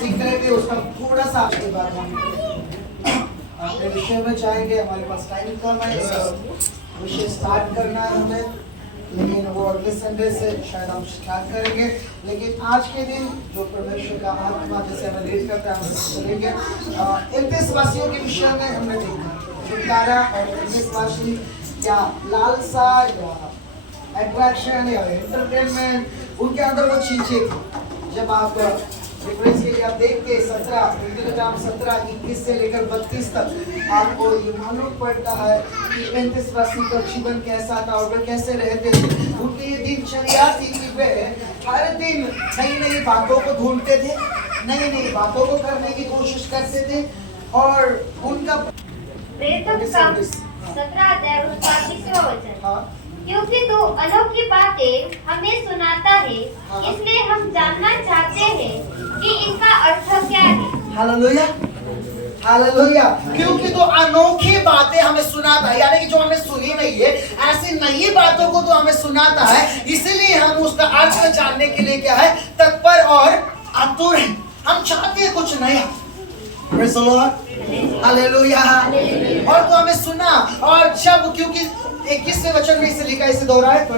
सीख रहे थे उसका थोड़ा सा आगे बात हम अपने विषय में जाएंगे। हमारे पास टाइम कम है, विषय स्टार्ट करना है हमें, लेकिन वो अगले संडे से शायद हम स्टार्ट करेंगे। लेकिन आज के दिन जो परमेश्वर का आत्मा जैसे हमें लीड करता है हम चलेंगे। इन देशवासियों के विषय में हमने देखा छुटकारा और देशवासी या लालसा या अट्रैक्शन या एंटरटेनमेंट, उनके अंदर वो चीजें थी। जब आप रेफरेंस के लिए आप देख के 17:21 से लेकर 32 तक आपको ये मालूम पड़ता है कि पेंतीसवासी का जीवन कैसा था और वे कैसे रहते थे। उनकी ये दिनचर्या थी कि वे हर दिन नई नई बातों को ढूंढते थे, नई नई बातों को करने की कोशिश करते थे और उनका 17 वचन। क्योंकि तू अनोखी बातें हमें सुनाता है, इसलिए हम जानना चाहते हैं कि इनका अर्थ क्या है। Hallelujah, hallelujah. क्योंकि तो अनोखी बातें हमें सुनाता है, यानी कि जो हमें सुनी नहीं है, ऐसी नई बातों को तो हमें सुनाता है, इसीलिए हम उसका अर्थ जानने के लिए क्या है, तत्पर और आतुर हैं। हम चाहते हैं कुछ नया। Praise the Lord, hallelujah. और तो हमें सुना, और जब क्योंकि 21वें वचन में इसे लिखा, इसे दोहराए तो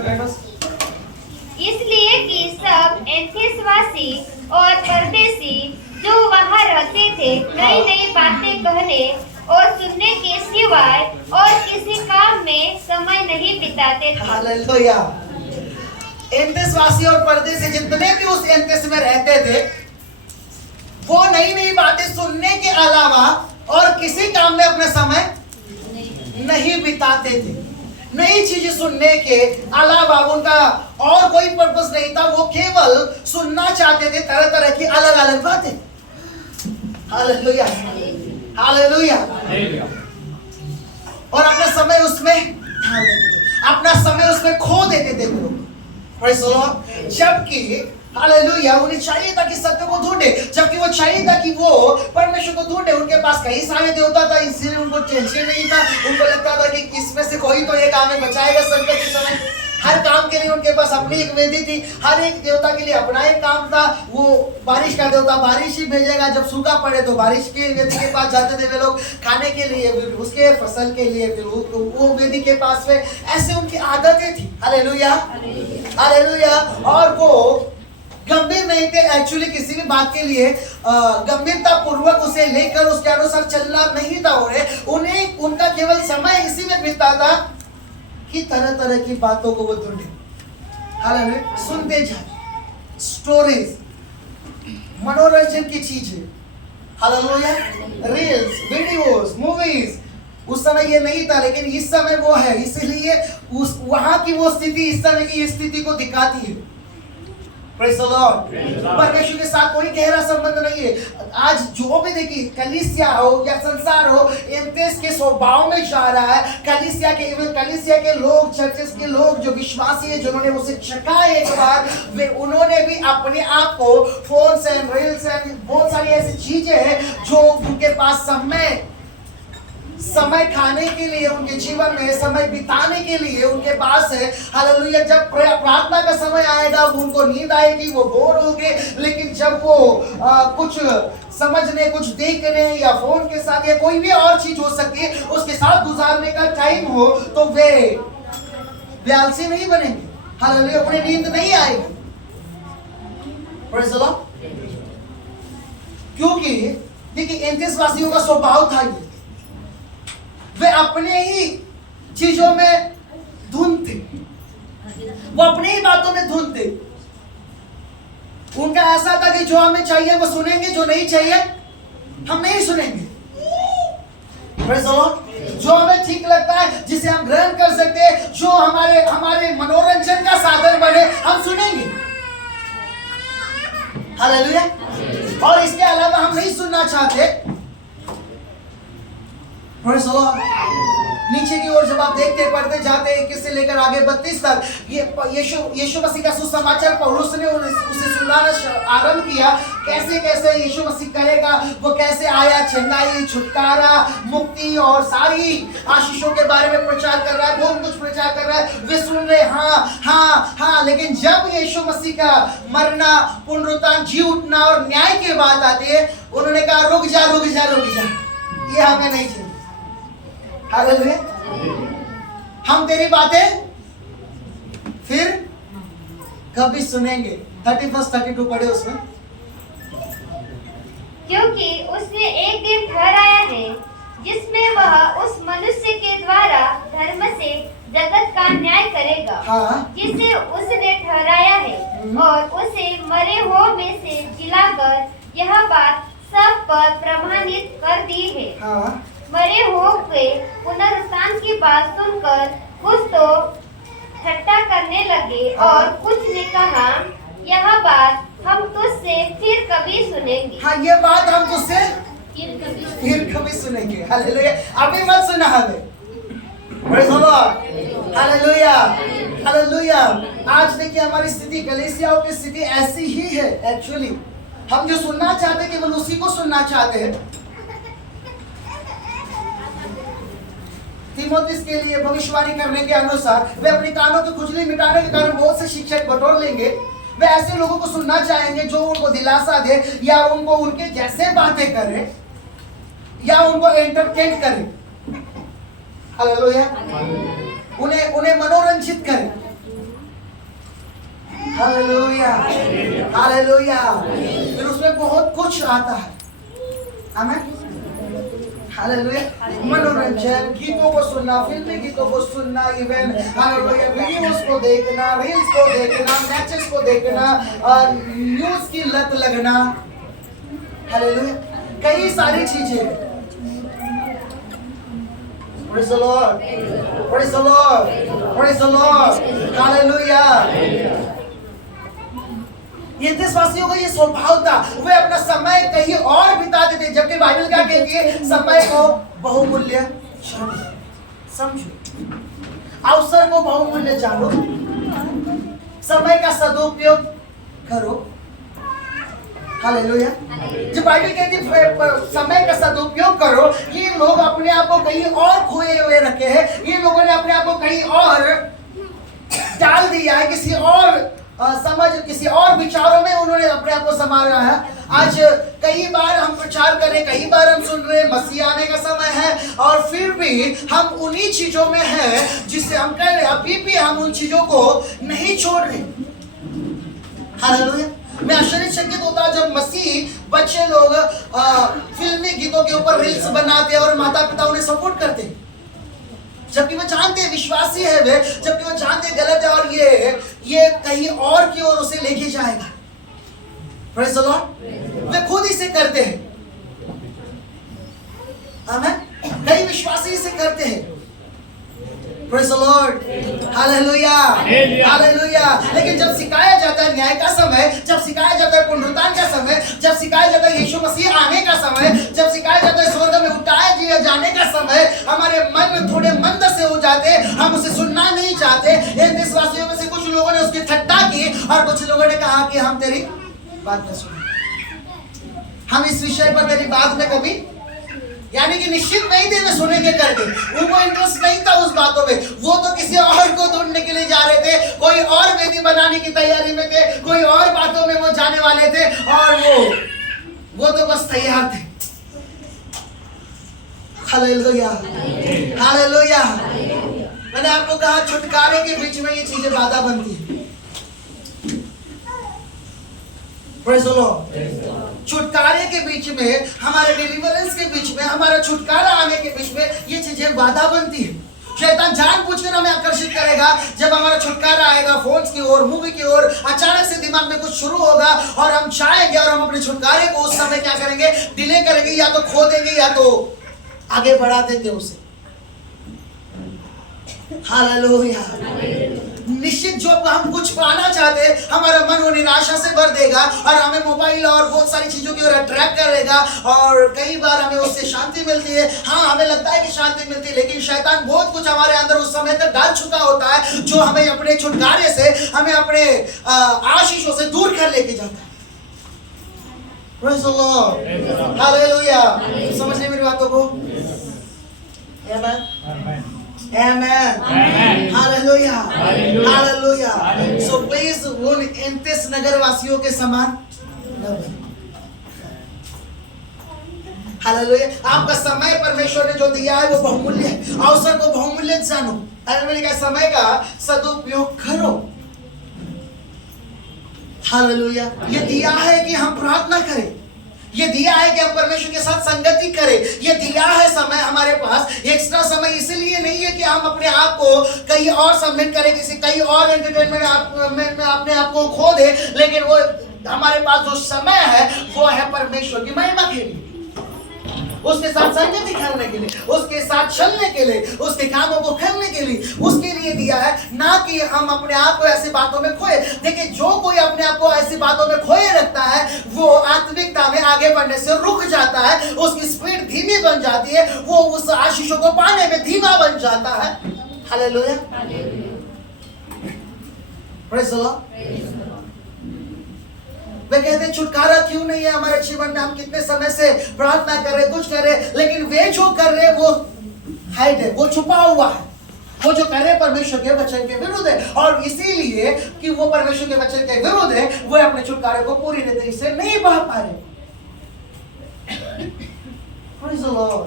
इसलिए कि सब एथेंसवासी और परदेसी जो वहाँ रहते थे नई नई बातें कहने और सुनने के सिवाय और किसी काम में समय नहीं बिताते थे। हालेलुया। एथेंसवासी और परदेसी जितने भी उस एथेंस में रहते थे, वो नई नई बातें सुनने के अलावा और किसी काम में अपना समय नहीं बिताते थे। नई चीजें सुनने के अलावा उनका और कोई पर्पस नहीं था, वो केवल सुनना चाहते थे तरह तरह की अलग अलग बातें। Hallelujah, hallelujah. और अपना समय उसमें डाल देते थे, अपना समय उसमें खो देते थे लोग। Praise the Lord. जबकि हालेलुया, उन्हें चाहिए था कि सत्य को ढूंढे, जबकि वो चाहिए था कि वो परमेश्वर को ढूंढे। उनके पास कई सारे देवता था, इसलिए उनको टेंशन नहीं था। उनको लगता था कि इसमें से कोई तो एक हमें बचाएगा संकट के समय। हर काम के लिए उनके पास अपनी एक वेदी थी, हर एक देवता के लिए अपना एक काम था। वो बारिश का देवता बारिश ही भेजेगा, जब सूखा पड़े तो बारिश की वेदी के पास जाते थे वे लोग, खाने के लिए, उसके फसल के लिए फिर वो वेदी के पास में। ऐसे उनकी आदतें थी। Hallelujah, hallelujah. और वो गंभीर नहीं थे एक्चुअली किसी भी बात के लिए, गंभीरता पूर्वक उसे लेकर उसके अनुसार चलना नहीं था उन्हें। उनका केवल समय इसी में बीतता था कि तरह तरह की बातों को वो ढूंढे। हालेलुया, सुनते जाए स्टोरीज, मनोरंजन की चीजें। Hallelujah, reels, videos, movies. उस समय ये नहीं था, लेकिन इस समय वो है, इसलिए उस वहां की वो स्थिति इस समय की स्थिति को दिखाती है। Praise the Lord। परमेश्वर के साथ कोई गहरा संबंध नहीं है। आज जो भी देखिए, कलीसिया हो या संसार हो, एथेंस के स्वभाव में जा रहा है। कलीसिया के लोग, चर्चेस के लोग जो विश्वासी है, जिन्होंने उसे चखा एक बार, वे उन्होंने भी अपने आप को फोन्स एंड रील्स एंड बहुत सारी ऐसी चीजें हैं जो उनके पास समय खाने के लिए, उनके जीवन में समय बिताने के लिए उनके पास है। हालेलुया। जब प्रार्थना का समय आएगा, उनको नींद आएगी, वो बोर होंगे। लेकिन जब वो कुछ समझने, कुछ देखने या फोन के साथ या कोई भी और चीज हो सकती है उसके साथ गुजारने का टाइम हो, तो वे आलसी नहीं बनेंगे। हालेलुया, उन्हें नींद नहीं आएगी। Praise the Lord. क्योंकि देखिए, एथेंस वासियों का स्वभाव था ये, वे अपने ही चीजों में धुन थे, वो अपने ही बातों में धुन थे। उनका ऐसा था कि जो हमें चाहिए वो सुनेंगे, जो नहीं चाहिए हम नहीं सुनेंगे। जो हमें ठीक लगता है, जिसे हम ग्रहण कर सकते हैं, जो हमारे मनोरंजन का साधन बने, हम सुनेंगे। हालेलुया। और इसके अलावा हम नहीं सुनना चाहते। नीचे की ओर जब आप देखते पढ़ते जाते 21 से लेकर आगे 32 तक, ये यीशु मसीह का सुसमाचार पौलुस ने उसे सुनाना आरंभ किया। कैसे कैसे यीशु मसीह करेगा, वो कैसे आया, चंगाई, छुटकारा, मुक्ति और सारी आशीषों के बारे में प्रचार कर रहा है, बहुत कुछ प्रचार कर रहा है। वे सुन रहे हाँ हाँ हाँ, लेकिन जब यीशु मसीह का मरना, पुनरुत्थान, जी उठना और न्याय की बात आती है, उन्होंने कहा रुक जा रुक जा रुक जा, ये हमें नहीं चाहिए। हालेलुया। हम तेरी बातें फिर कभी सुनेंगे। 31-32 पढ़े उसमें। क्योंकि उसने एक दिन ठहराया है जिसमें वह उस मनुष्य के द्वारा धर्म से जगत का न्याय करेगा, हाँ। जिसे उसने ठहराया है, और उसे मरे हुओं में से जिलाकर यह बात सब पर प्रमाणित कर दी है। हाँ। मरे हुओं के पुनरुत्थान की बात सुनकर कुछ तो ठट्टा करने लगे और कुछ ने कहा यह बात हम तुझसे फिर कभी सुनेंगे। हाँ, ये बात हम तुझसे फिर कभी सुनेंगे। हालेलुया। अभी मत सुना हमें। Praise the Lord. Hallelujah hallelujah. आज देखिए हमारी स्थिति, कलीसियाओं की स्थिति ऐसी ही है। एक्चुअली हम जो सुनना चाहते हैं केवल उसी को सुनना चाहते हैं। तीमुथियुस के लिए भविष्यवाणी करने के अनुसार वे अपने कानों की खुजली मिटाने के कारण बहुत से शिक्षक बटोर लेंगे। वे ऐसे लोगों को सुनना चाहेंगे जो उनको दिलासा दे, या उनको उनके जैसे बातें करे, या उनको एंटरटेन करे। हालेलुया। उन्हें मनोरंजित करे। Hallelujah hallelujah. फिर उसमें बहुत कुछ आता है। आमीन। हालेलुया। मनोरंजन, गीतों को सुनना, फिल्मी गीतों को सुनना, इवन हालेलुया वीडियोस को देखना, रील्स को देखना, मैचेस को देखना, और न्यूज़ की लत लगना। हालेलुया। कई सारी चीजें। Praise the Lord. Praise the Lord. Praise the Lord. Hallelujah. ये देशवासियों का ये स्वभाव था, वे अपना समय कहीं और बिता देते, जबकि बाइबल क्या कहती है, समय को बहुमूल्य समझो, अवसर को बहुमूल्य जानो, समय का सदुपयोग करो। हालेलुया। जब बाइबल कहती है समय का सदुपयोग करो, ये लोग अपने आप को कहीं और खोए हुए रखे हैं। ये लोगों ने अपने आप को कहीं और डाल दिया है, किसी और समझ, किसी और विचारों में उन्होंने अपने आप को संभाला है। आज कई बार हम प्रचार करें, कई बार हम सुन रहे हैं मसीह आने का समय है, और फिर भी हम उन्हीं चीजों में हैं जिससे हम कह रहे, अभी भी हम उन चीजों को नहीं छोड़ रहे। हालेलुया। मैं आश्चर्यचकित होता जब मसीह बच्चे लोग फिल्मी गीतों के ऊपर रील्स बनाते और माता पिता उन्हें सपोर्ट करते, जबकि वो जानते हैं विश्वासी है वे, जबकि वो जानते हैं गलत है, और ये कहीं और की ओर उसे लेके जाएगा। Praise the Lord. वे खुद इसे करते हैं। आमीन। कई विश्वासी इसे करते हैं। Praise the Lord. Hallelujah hallelujah. लेकिन जब सिखाया जाता है न्याय का समय, जब सिखाया जाता है पुनरुत्थान का समय, जब सिखाया जाता है यीशु मसीह आने का समय, जब सिखाया जाता है स्वर्ग में उठाए दिए जाने का समय, हमारे मन थोड़े मंद से हो जाते, हम उसे सुनना नहीं चाहते। इन देशवासियों में से कुछ लोगों ने उसकी ठट्टा की, और कुछ लोगों ने कहा कि हम तेरी बात न सुने, हम इस विषय पर तेरी बात में कभी, यानी कि निश्चित नहीं थे वे सुनेंगे करके, उनको इंटरेस्ट नहीं था उस बातों में। वो तो किसी और को ढूंढने के लिए जा रहे थे, कोई और वेदी बनाने की तैयारी में थे, कोई और बातों में वो जाने वाले थे, और वो तो बस तैयार थे। Hallelujah hallelujah. मैंने आपको कहा छुटकारे के बीच में ये चीजें बाधा बनती है। Praise the Lord. छुटकारे के बीच में, हमारे डिलीवरेंस के बीच में, हमारा छुटकारा आने के बीच में ये चीजें बाधा बनती है। शैतान जानबूझकर हमें आकर्षित करेगा। जब हमारा छुटकारा आएगा फोन्स की ओर, मूवी की ओर, अचानक से दिमाग में कुछ शुरू होगा और हम चाहेंगे, और हम अपने छुटकारे को उस समय क्या करेंगे, डिले करेंगे, या तो खो देंगे या तो आगे बढ़ा देंगे उसे। हालेलुया निश्चित जो हम कुछ पाना चाहते हैं, हमारा मन वो निराशा से भर देगा और हमें मोबाइल और बहुत सारी चीजों की ओर अट्रैक्ट करेगा और कई बार हमें उससे शांति मिलती है। हाँ, हमें लगता है कि शांति मिलती है, लेकिन शैतान बहुत कुछ हमारे अंदर उस समय तक डाल चुका होता है जो हमें अपने छुटकारे से, हमें अपने आशीषों से दूर कर लेके जाता है। Praise the Lord. Hallelujah. समझ रहे मेरी बातों को? Amen. Amen. Hallelujah. Hallelujah. So please उन 29 नगर वासियों के समान न बनो। हालेलुया। आपका समय परमेश्वर ने जो दिया है वो बहुमूल्य है। अवसर को बहुमूल्य जानो। हालेलुया। समय का सदुपयोग करो। हालेलुया। ये दिया है कि हम प्रार्थना करें, ये दिया है कि हम परमेश्वर के साथ संगति करें, ये दिया है समय हमारे पास। एक्स्ट्रा समय इसलिए नहीं है कि हम अपने आप को कहीं और सबमिट करें, किसी कहीं और एंटरटेनमेंट में अपने आप को खो दे, लेकिन वो हमारे पास जो समय है वो है परमेश्वर की महिमा के लिए, उसके साथ संगति करने के लिए, उसके साथ चलने के लिए, उसके कामों को करने के लिए, उसके लिए दिया है, ना कि हम अपने आप को ऐसी बातों में खोए। देखिए, जो कोई अपने आप को ऐसी बातों में खोए रखता है वो आत्मिकता में आगे बढ़ने से रुक जाता है, उसकी स्पीड धीमी बन जाती है, वो उस आशीषों को पाने में धीमा बन जाता है। हालेलुया। Praise the Lord. वे कहते हैं छुटकारा क्यों नहीं है हमारे जीवन में, हम कितने समय से प्रार्थना कर रहे, कुछ कर रहे, लेकिन वे जो कर रहे वो हाइड है, वो छुपा हुआ है। वो जो कर रहे परमेश्वर के वचन के विरुद्ध है, और इसीलिए कि वो परमेश्वर के वचन के विरुद्ध है, वो अपने छुटकारे को पूरी रीति से नहीं पा रहे। Praise the Lord.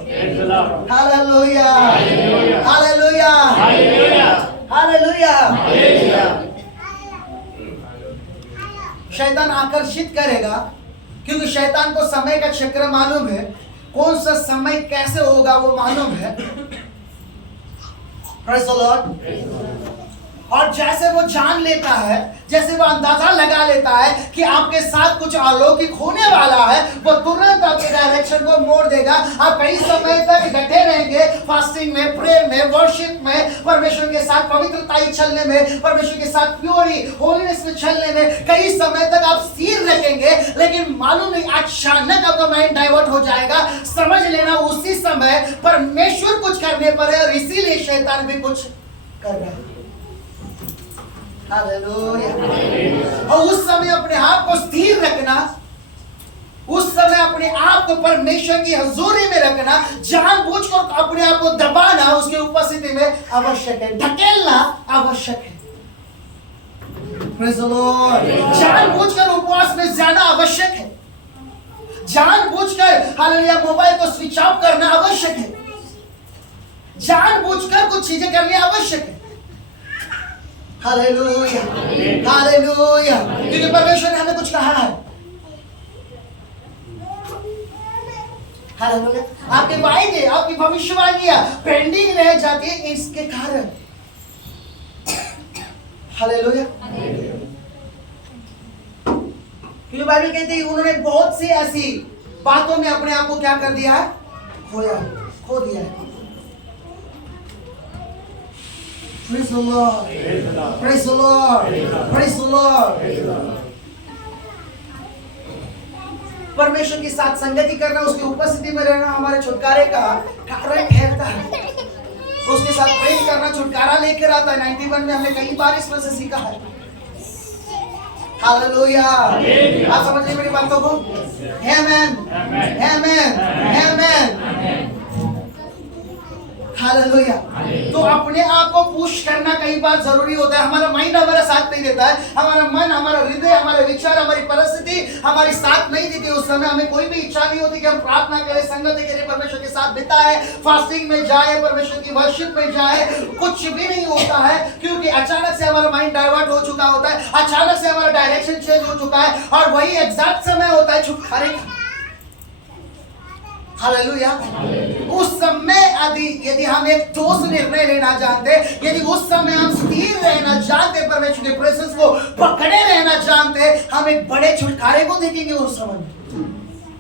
Hallelujah. Hallelujah. Hallelujah. शैतान आकर्षित करेगा, क्योंकि शैतान को समय का चक्र मालूम है, कौन सा समय कैसे होगा वो मालूम है। Praise the Lord. और जैसे वो जान लेता है, जैसे वो अंदाजा लगा लेता है कि आपके साथ कुछ अलौकिक होने वाला है, वो तुरंत आपके डायरेक्शन को मोड़ देगा। आप कई समय तक डटे रहेंगे फास्टिंग में, प्रेयर में, वर्शिप में, परमेश्वर के साथ पवित्रता चलने में, परमेश्वर के साथ प्योरी होलीनेस में चलने में कई समय तक आप स्थिर रखेंगे, लेकिन मालूम नहीं अचानक आपका माइंड डाइवर्ट हो जाएगा। समझ लेना उसी समय परमेश्वर कुछ करने पर है, और इसीलिए शैतान भी कुछ कर रहा है। हालेलुया। और उस समय अपने आप को स्थिर रखना, उस समय अपने आप को परमेश्वर की हजूरी में रखना, जानबूझकर अपने आप को दबाना उसकी उपस्थिति में आवश्यक है, ढकेलना आवश्यक है। Praise the Lord. जानबूझकर उपवास में जाना आवश्यक है, जानबूझकर हालेलुया मोबाइल को स्विच ऑफ करना आवश्यक है, जानबूझकर कुछ चीजें करनी आवश्यक है। हालेलुया। हालेलुया। क्योंकि परमेश्वर ने हमें कुछ कहा है। हालेलुया। आपके वायदे, आपकी भविष्यवाणियां पेंडिंग रह जाती है इसके कारण। हालेलुया। क्योंकि बाइबल कहती है उन्होंने बहुत सी ऐसी बातों में अपने आप को क्या कर दिया है, खो दिया है। Praise the Lord. Praise the Lord. Praise the Lord. परमेश्वर के साथ संगति करना, उसकी उपस्थिति में रहना हमारे छुटकारे का कारण ठहरता है। उसके साथ प्रेम करना छुटकारा लेकर आता है। 91 में हमने कई बार इसमें से सीखा है। हालेलुया। आप समझ रहे मेरी बातों को? आमेन। आमेन। आमेन। हालेलुया। तो अपने आप को पुश करना कई बार जरूरी होता है। हमारा माइंड हमारा साथ नहीं देता है, हमारा मन, हमारा हृदय, हमारे विचार, हमारी परिस्थिति हमारी साथ नहीं देती। उस समय हमें कोई भी इच्छा नहीं होती कि हम प्रार्थना करें, संगति करें, परमेश्वर के साथ बिताए, फास्टिंग में जाए, परमेश्वर की वर्शिप में जाए। कुछ भी नहीं होता है, क्योंकि अचानक से हमारा माइंड डाइवर्ट हो चुका होता है, अचानक से हमारा डायरेक्शन चेंज हो चुका है, और वही एग्जैक्ट समय होता है छुटकारे का। हालेलुया। उस समय यदि हम एक ठोस निर्णय लेना जानते, यदि उस समय हम स्थिर रहना जानते, परमेश्वर के प्रेजेंस को पकड़े रहना जानते, हम एक बड़े छुटकारे को देखेंगे उस समय।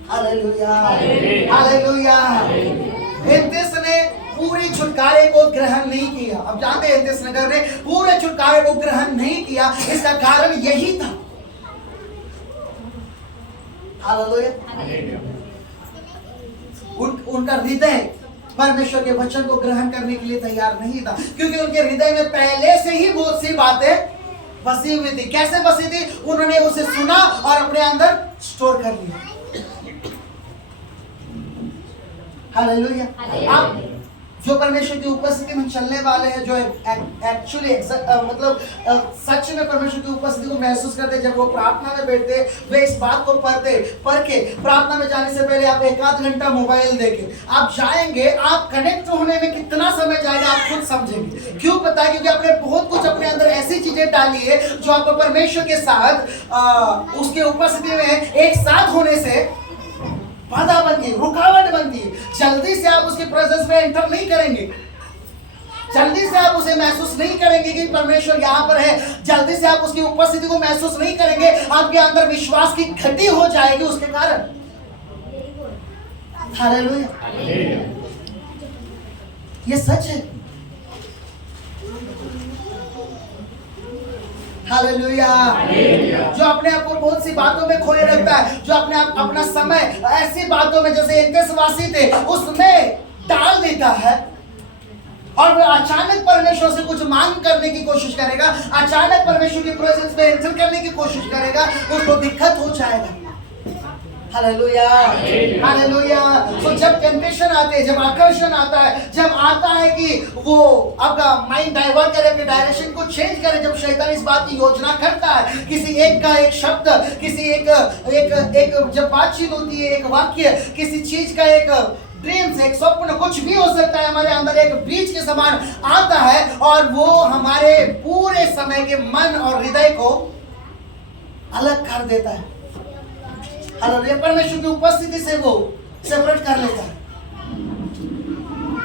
हालेलुया। हालेलुया। 29 ने पूरे छुटकारे को ग्रहण नहीं किया। अब जानते हैं इस नगर ने पूरे छुटकारे को ग्रहण नहीं किया, इसका कारण यही था। हालेलुया। उनका हृदय परमेश्वर के वचन को ग्रहण करने के लिए तैयार नहीं था, क्योंकि उनके हृदय में पहले से ही बहुत सी बातें बसी हुई थी। कैसे बसी थी? उन्होंने उसे सुना और अपने अंदर स्टोर कर लिया। हालेलुया। आप जो परमेश्वर की उपस्थिति में चलने वाले हैं, जो एक्चुअली मतलब सच में परमेश्वर की उपस्थिति को महसूस करते, जब वो प्रार्थना में बैठते, वे इस बात को पढ़ के प्रार्थना में जाने से पहले आप 1 घंटा मोबाइल देखें। आप जाएंगे, आप कनेक्ट होने में कितना समय जाएगा आप खुद समझेंगे। क्यों? पता है, क्योंकि आपने बहुत कुछ अपने अंदर ऐसी चीजें डाली है जो आपको परमेश्वर के साथ उसके उपस्थिति में एक साथ होने से बाधा बनती है, रुकावट बनती है। जल्दी से आप उसके प्रेजेंस में एंटर नहीं करेंगे, जल्दी से आप उसे महसूस नहीं करेंगे कि परमेश्वर यहाँ पर है, जल्दी से आप उसकी उपस्थिति को महसूस नहीं करेंगे। आपके अंदर विश्वास की घटी हो जाएगी उसके कारण। हालेलुया। ये सच है। हालेलुया। जो अपने आप को बहुत सी बातों में खोए रखता है, जो अपने आप अपना समय ऐसी बातों में, जैसे एफेसवासी थे, उसमें डाल देता है, और वो अचानक परमेश्वर से कुछ मांग करने की कोशिश करेगा, अचानक परमेश्वर की प्रेजेंस में एंटर करने की कोशिश करेगा, उसको दिक्कत हो जाएगा। हालेलुया। हालेलुया। तो जब टेम्पटेशन आते हैं, जब आकर्षण आता है, जब आता है कि वो आपका माइंड डाइवर्ट करे, अपने डायरेक्शन को चेंज करे, जब शैतान इस बात की योजना करता है, किसी एक का एक शब्द, किसी एक जब बातचीत होती है, एक वाक्य, किसी चीज का एक ड्रीम्स, एक स्वप्न, कुछ भी हो सकता है, हमारे अंदर एक बीज के समान आता है, और वो हमारे पूरे समय के मन और हृदय को अलग कर देता है। हालेलुया। परमेश्वर की उपस्थिति से वो सेपरेट कर लेता है।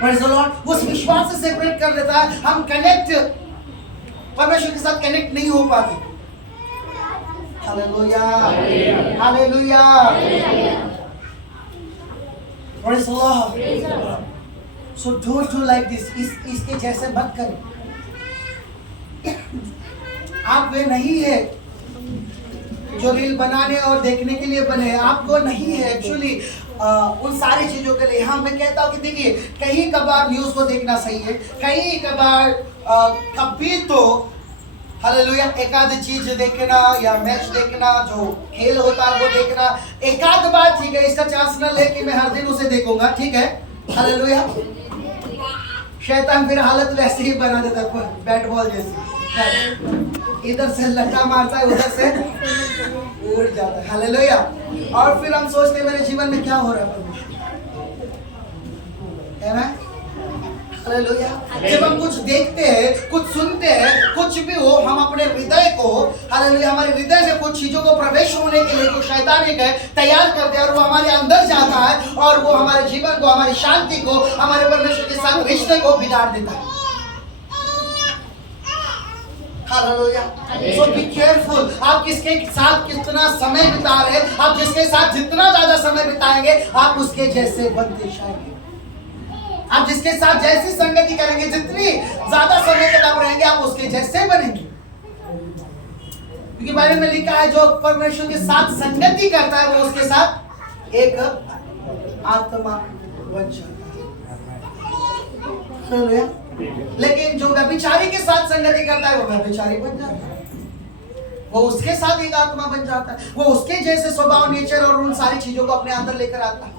Praise the Lord. उस विश्वास से सेपरेट कर लेता है। हम कनेक्ट परमेश्वर के साथ कनेक्ट नहीं हो पाते। Hallelujah. Hallelujah. Praise the Lord. So don't do like this. इसके जैसे मत करें। आप वे नहीं है जो रील बनाने और देखने के लिए बने, आपको नहीं है एक्चुअली उन सारी चीजों के लिए। हाँ, मैं कहता हूँ कि देखिए, कहीं कभार न्यूज को देखना सही है, कहीं कभार कभी तो हालेलुया एक आध चीज देखना या मैच देखना, जो खेल होता है वो देखना एक आध बार ठीक है। इसका चांस न ले कि मैं हर दिन उसे देखूंगा, ठीक है। हालेलुया। शैतान फिर हालत वैसे ही बना देता है, बैट बॉल जैसी, इधर से लट्टा मारता है, उधर से उड़ जाता है। हालेलुया। और फिर हम सोचते हैं मेरे जीवन में क्या हो रहा है ना। हालेलुया। जब हम कुछ देखते हैं, कुछ सुनते हैं, कुछ भी हो, हम अपने हृदय को, हालेलुया, हमारे हृदय से कुछ चीजों को प्रवेश होने के लिए जो शैतान है तैयार करते हैं, और वो हमारे अंदर जाता है, और वो हमारे जीवन को, हमारी शांति को, हमारे परमेश्वर के साथ रिश्ते को बिगाड़ देता है। हालेलुया। So be careful. आप किसके साथ कितना समय बिता रहे हैं, आप जिसके साथ जितना ज्यादा समय बिताएंगे, आप उसके जैसे बनते जाएंगे। आप जिसके साथ जैसी संगति करेंगे, जितनी ज्यादा समय तक आप रहेंगे, आप उसके जैसे बनेंगे। क्योंकि बाइबल में लिखा है, जो परमेश्वर के साथ संगति करता है, वो उसके साथ एक आत्मा बन जाता है। लेकिन जो व्यभिचारी के साथ संगति करता है, वो व्यभिचारी बन जाता है, वो उसके साथ एक आत्मा बन जाता है, वो उसके जैसे स्वभाव, नेचर और उन सारी चीजों को अपने अंदर लेकर आता है।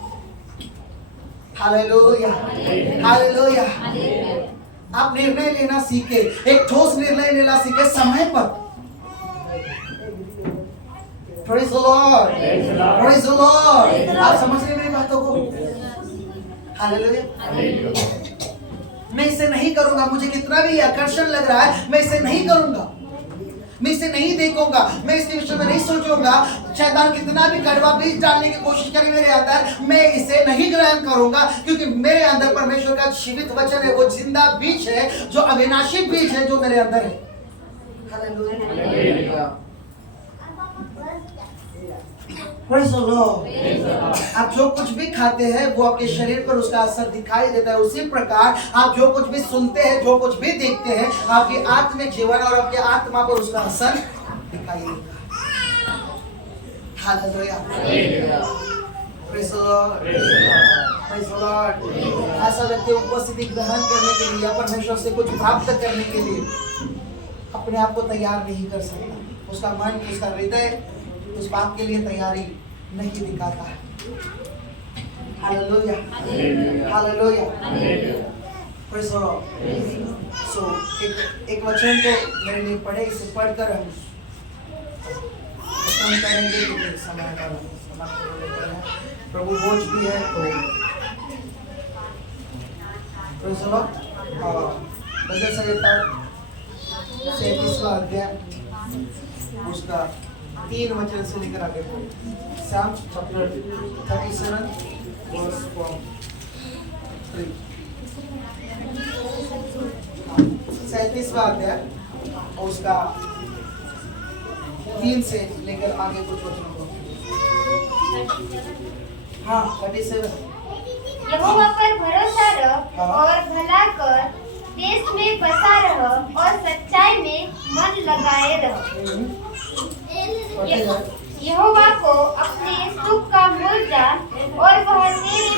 हालेलुया। हालेलुया। आप निर्णय लेना सीखे, एक ठोस निर्णय लेना सीखे समय पर। Praise the Lord. Praise the Lord. आप समझ रहे मेरी बातों को? हालेलुया। मैं इसे नहीं करूंगा, मुझे कितना भी आकर्षण लग रहा है, मैं इसे नहीं करूंगा, मैं इसे नहीं देखूंगा, मैं इसके विषय में नहीं सोचूंगा। शैतान कितना भी कड़वा बीज डालने की कोशिश करे मेरे अंदर, मैं इसे नहीं ग्रहण करूंगा, क्योंकि मेरे अंदर परमेश्वर का जीवित वचन है, वो जिंदा बीज है, जो अविनाशी बीज है, जो मेरे अंदर है। हालेलुया। Praise the Lord. आप जो कुछ भी खाते हैं वो आपके शरीर पर उसका असर दिखाई देता है। उसी प्रकार आप जो कुछ भी सुनते हैं, जो कुछ भी देखते हैं, आपके आत्मिक जीवन और आपके आत्मा पर उसका असर दिखाई देता है। Hallelujah, praise the Lord, praise the Lord. ऐसा व्यक्ति उपस्थिति ग्रहण करने के लिए या परमेश्वर से कुछ प्राप्त करने के लिए अपने आप को तैयार नहीं कर सकता। उसका मन, उसका हृदय उस बात के लिए तैयारी नहीं दिखाता है। Hallelujah, hallelujah, praise the Lord. So एक वचन को मेरे लिए पढ़े, इसे पढ़कर हम खत्म करेंगे क्योंकि समय का समाप्त होने पर है। प्रभु बोझ भी है तो प्रेज़ द लॉर्ड। भजन संहिता 37वां अध्याय उसका 3 वचन से लेकर आगे पढ़े। Psalm chapter 37 verse 3। 37वां अध्याय उसका 3 से लेकर आगे कुछ वचन को। हाँ, 37। यहोवा पर भरोसा रख और भला कर, देश में बसा रह और सच्चाई में मन लगाए रह। यहोवा को अपने सुख का मूल जान और वह तेरे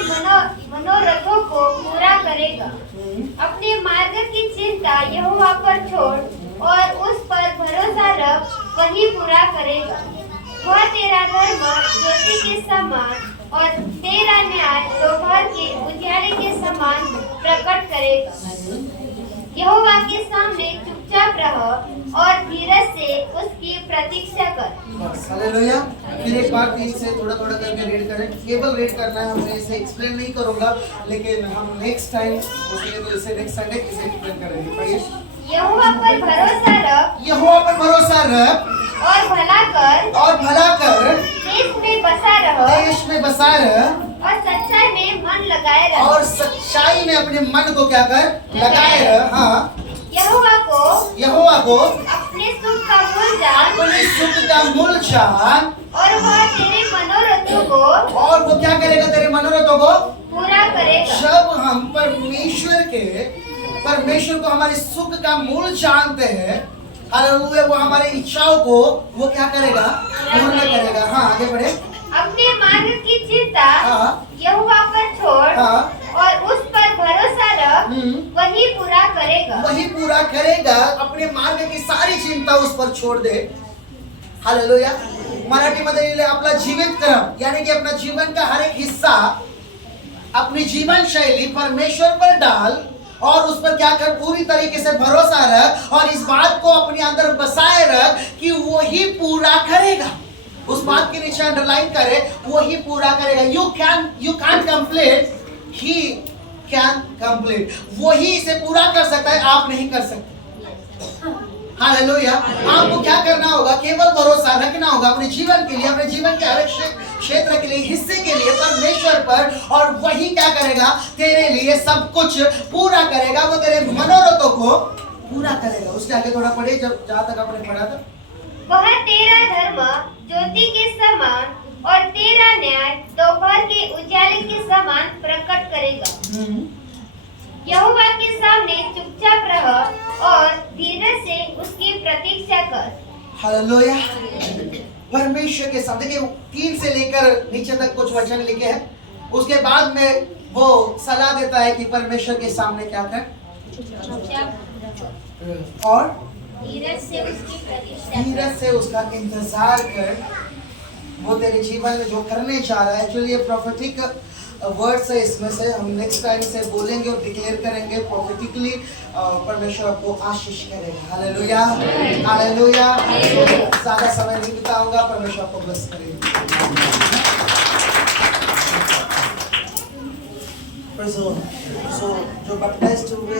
मनोरथों को पूरा करेगा। अपने मार्ग की चिंता यहोवा पर छोड़ और उस पर भरोसा रख, वही पूरा करेगा। वह तेरा धर्म ज्योति के समान और तेरा न्याय दोपहर के उजाले के समान प्रकट करेगा। यहोवा के सामने चुपचाप रह और धीरज से उसकी प्रतीक्षा कर। हालेलुया। फिर एक बार 3 से थोड़ा थोड़ा करके रीड करें। केवल रीड करना है, मैं इसे एक्सप्लेन नहीं करूंगा, लेकिन हम नेक्स्ट टाइम तो इसे नेक्स्ट संडे इसे एक्सप्लेन करेंगे। पढ़िए। यहोवा पर भरोसा रख, यहोवा पर भरोसा रख और भला कर, और भला कर, देश में बसा रह, देश में बसा रह और सच्चाई में मन लगाए रह। और सच्चाई में अपने मन को क्या कर, लगाए रह। हाँ, यहोवा को अपने सुख का मूल जान, अपने सुख का मूल जान, और वह तेरे मनोरथों को, और वो क्या करेगा, तेरे मनोरथों को पूरा करेगा। जब हम परमेश्वर को हमारे सुख का मूल जानते हैं, हालेलुया, वो हमारी इच्छाओं को वो क्या करेगा, पूर्ण करेगा। हाँ, आगे बढ़े। अपने मार्ग की चिंता यहोवा पर छोड़ और उस पर भरोसा रख, वही पूरा करेगा। वही पूरा करेगा। अपने मार्ग की सारी चिंता उस पर छोड़ दे। हालेलुया। मराठीमध्ये लिहिले आपला जीवित क्रम, यानी कि अपना जीवन का हर एक हिस्सा, अपनी जीवन शैली परमेश्वर पर डाल और उस पर क्या कर, पूरी तरीके से भरोसा रख और इस बात को अपने अंदर बसाए रख कि वो ही पूरा करेगा। उस बात के नीचे अंडरलाइन करे, वो ही पूरा करेगा। You can complete, he can complete. वो ही इसे पूरा कर सकता है, आप नहीं कर सकते। हालेलुया। आपको क्या करना होगा, केवल भरोसा रखना होगा अपने जीवन के लिए, अपने जीवन के हर एक क्षेत्र के लिए, हिस्से के लिए परमेश्वर पर, और वही क्या करेगा, तेरे लिए सब कुछ पूरा करेगा। वो तेरे मनोरथों को पूरा करेगा। उसके आगे थोड़ा पढ़े, जब जहां तक आपने पढ़ा था। वह तेरा धर्म ज्योति के समान और तेरा न्याय दोपहर के उजाले के समान प्रकट करेगा। यहोवा के सामने चुपचाप रह और धीरज से उसकी प्रतीक्षा कर। हालेलुया। परमेश्वर के सामने, देखिए 3 से लेकर नीचे तक कुछ वचन लिखे हैं। उसके बाद में वो सलाह देता है कि परमेश्वर के सामने क्या कर, और धीरज से उसका इंतजार कर। वो तेरे जीवन में जो करने जा रहा है, एक्चुअली ये प्रोफेटिक वर्ड्स है, इसमें से हम नेक्स्ट टाइम से बोलेंगे और डिक्लेयर करेंगे प्रोफेटिकली। परमेश्वर आपको आशीष करेगा। Hallelujah, hallelujah. ज्यादा समय नहीं बिताऊंगा, परमेश्वर आपको ब्लेस करेगा। जो बैप्टाइज्ड हुए